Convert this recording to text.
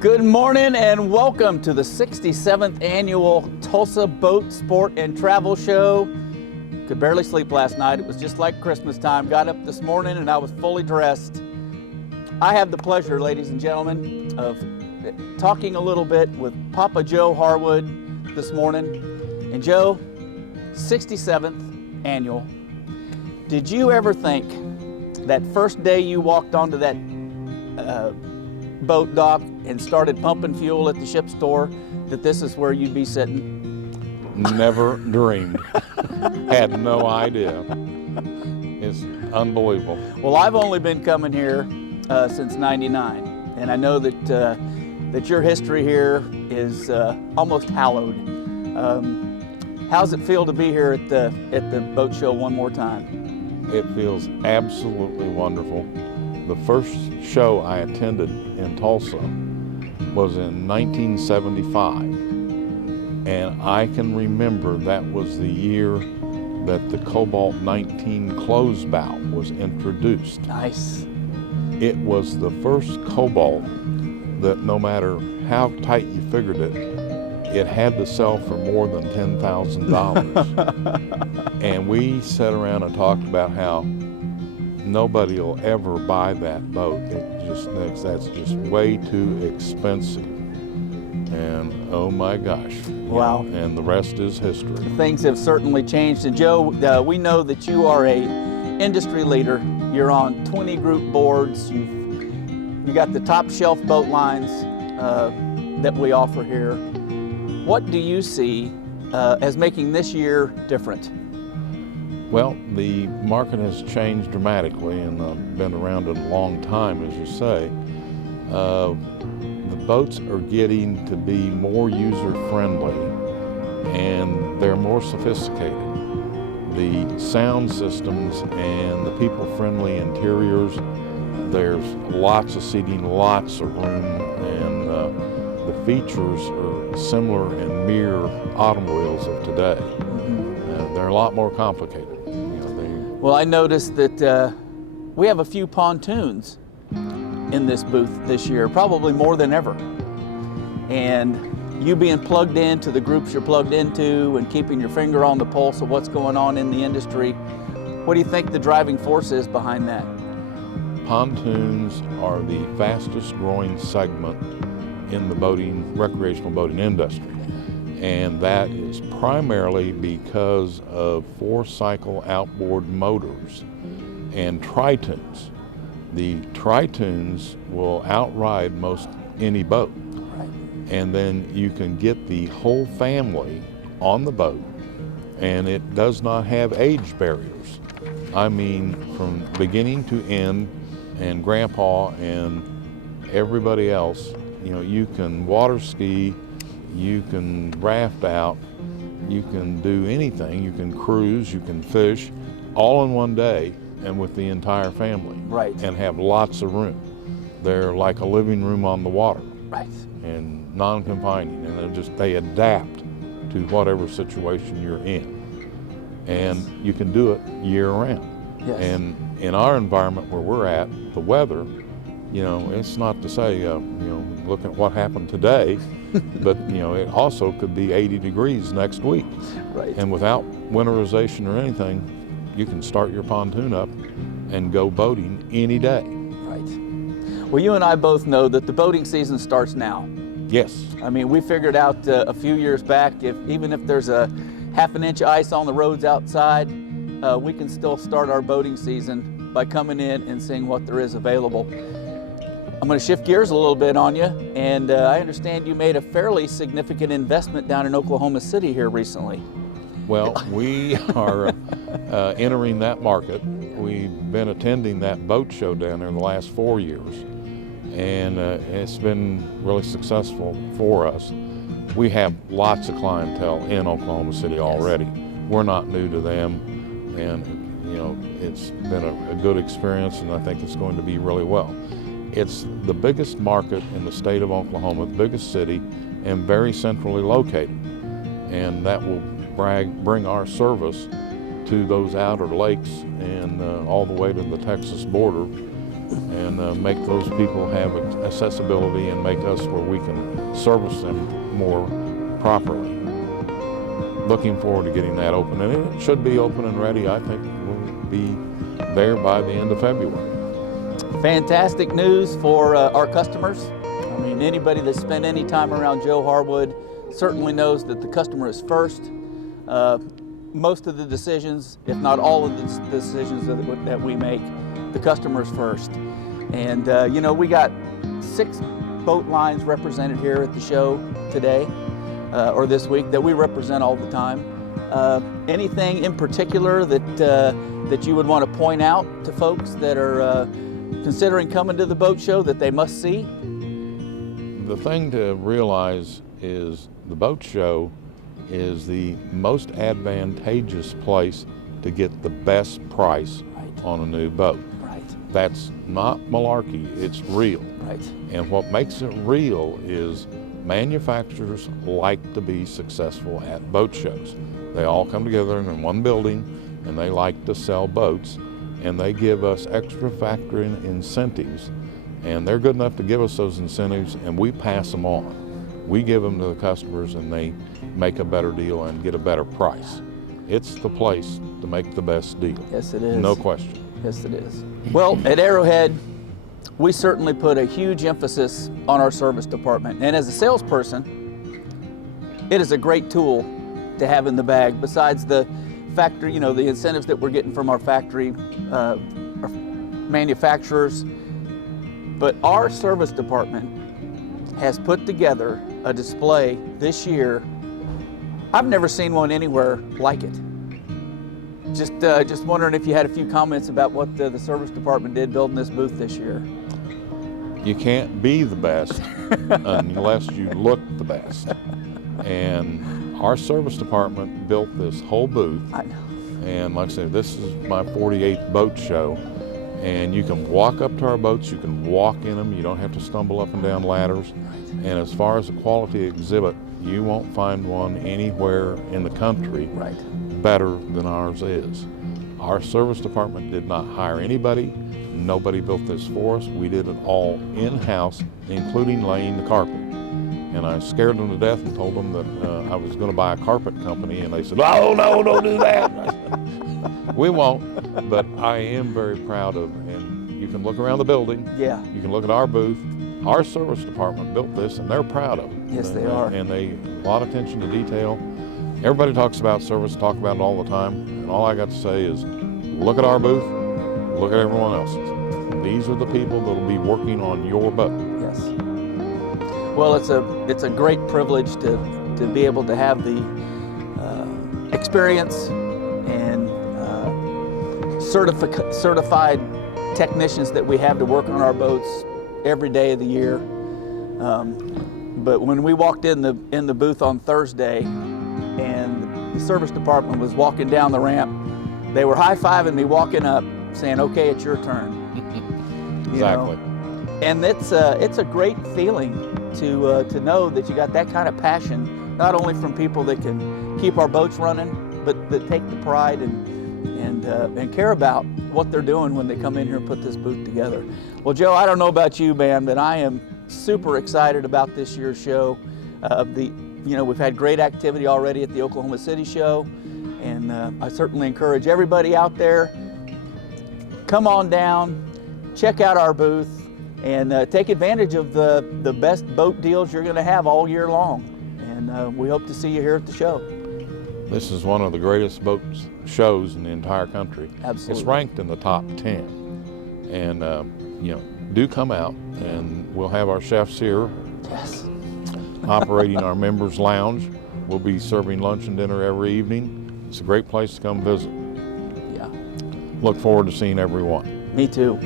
Good morning and welcome to the 67th annual Tulsa Boat Sport and Travel Show. Could barely sleep last night. It was just like Christmas time. Got up this morning and I was fully dressed. I have the pleasure, ladies and gentlemen, of talking a little bit with Papa Joe Harwood this morning. And Joe, 67th annual. Did you ever think that first day you walked onto that boat dock and started pumping fuel at the ship's door that this is where you'd be sitting? Never dreamed. Had no idea. It's unbelievable. Well, I've only been coming here since '99, and I know that your history here is almost hallowed. How's it feel to be here at the boat show one more time? It feels absolutely wonderful. The first show I attended in Tulsa was in 1975, and I can remember that was the year that the Cobalt 19 closeout was introduced. Nice. It was the first Cobalt that no matter how tight you figured it, it had to sell for more than $10,000. And we sat around and talked about how nobody will ever buy that boat. That's just way too expensive. And oh my gosh. Wow. And the rest is history. Things have certainly changed. And Joe, we know that you are a industry leader. You're on 20 group boards. You got the top shelf boat lines that we offer here. What do you see as making this year different? Well, the market has changed dramatically, and I've been around it a long time, as you say. The boats are getting to be more user-friendly, and they're more sophisticated. The sound systems and the people-friendly interiors, there's lots of seating, lots of room, and the features are similar and mirror automobiles of today. They're a lot more complicated. Well, I noticed that we have a few pontoons in this booth this year, probably more than ever. And you being plugged into the groups you're plugged into and keeping your finger on the pulse of what's going on in the industry, what do you think the driving force is behind that? Pontoons are the fastest growing segment in the recreational boating industry. And that is primarily because of 4-cycle outboard motors and tritoons. The tritoons will outride most any boat. Right. And then you can get the whole family on the boat, and it does not have age barriers. I mean, from beginning to end, and Grandpa and everybody else, you can water ski, you can raft out, you can do anything, you can cruise, you can fish, all in one day and with the entire family. Right. And have lots of room. They're like a living room on the water. Right. And non-confining, and they adapt to whatever situation you're in. And you can do it year round. Yes. And in our environment where we're at, the weather, it's not to say, look at what happened today, but it also could be 80 degrees next week. Right. And without winterization or anything, you can start your pontoon up and go boating any day. Right. Well, you and I both know that the boating season starts now. Yes. I mean, we figured out a few years back, even if there's a half an inch of ice on the roads outside, we can still start our boating season by coming in and seeing what there is available. I'm going to shift gears a little bit on you, and I understand you made a fairly significant investment down in Oklahoma City here recently. Well, we are entering that market. We've been attending that boat show down there in the last 4 years, and it's been really successful for us. We have lots of clientele in Oklahoma City already. We're not new to them, and it's been a good experience, and I think it's going to be really well. It's the biggest market in the state of Oklahoma, the biggest city, and very centrally located. And that will bring our service to those outer lakes and all the way to the Texas border. and make those people have accessibility and make us where we can service them more properly. Looking forward to getting that open, and it should be open and ready. I think we'll be there by the end of February. Fantastic news for our customers. I mean, anybody that's spent any time around Joe Harwood certainly knows that the customer is first. Most of the decisions, if not all of the decisions that we make, the customer's first. And you know, we got 6 boat lines represented here at the show today, or this week, that we represent all the time. Anything in particular that you would want to point out to folks that are considering coming to the boat show that they must see? The thing to realize is the boat show is the most advantageous place to get the best price on a new boat. Right. That's not malarkey, it's real. Right. And what makes it real is manufacturers like to be successful at boat shows. They all come together in one building and they like to sell boats, and they give us extra factory incentives, and they're good enough to give us those incentives, and we pass them on. We give them to the customers and they make a better deal and get a better price. It's the place to make the best deal. Yes, it is. No question. Yes, it is. Well, at Arrowhead, we certainly put a huge emphasis on our service department. And as a salesperson, it is a great tool to have in the bag, besides the factory, you know, the incentives that we're getting from our factory our manufacturers. But our service department has put together a display this year. I've never seen one anywhere like it. Just wondering if you had a few comments about what the service department did building this booth this year. You can't be the best unless you look the best. And our service department built this whole booth. I know. And like I said, this is my 48th boat show. And you can walk up to our boats, you can walk in them, you don't have to stumble up and down ladders. And as far as a quality exhibit, you won't find one anywhere in the country better than ours is. Our service department did not hire anybody. Nobody built this for us. We did it all in-house, including laying the carpet. And I scared them to death and told them that I was going to buy a carpet company, and they said, "Oh, no, don't do that." I said, "We won't," but I am very proud of, and you can look around the building. Yeah. You can look at our booth. Our service department built this, and they're proud of it. Yes, they are. And they a lot of attention to detail. Everybody talks about service, talk about it all the time, and all I got to say is, look at our booth, look at everyone else's. These are the people that will be working on your boat. Yes. Well, it's a great privilege to be able to have the experience and certified technicians that we have to work on our boats every day of the year. But when we walked in the booth on Thursday, and the service department was walking down the ramp, they were high-fiving me walking up, saying, "Okay, it's your turn." Exactly. And it's a great feeling to know that you got that kind of passion, not only from people that can keep our boats running, but that take the pride and care about what they're doing when they come in here and put this booth together. Well, Joe, I don't know about you, man, but I am super excited about this year's show. We've had great activity already at the Oklahoma City show, and I certainly encourage everybody out there, come on down, check out our booth, and take advantage of the best boat deals you're going to have all year long. And we hope to see you here at the show. This is one of the greatest boat shows in the entire country. Absolutely. It's ranked in the top 10. And do come out, and we'll have our chefs here. Yes. Operating our members lounge. We'll be serving lunch and dinner every evening. It's a great place to come visit. Yeah. Look forward to seeing everyone. Me too.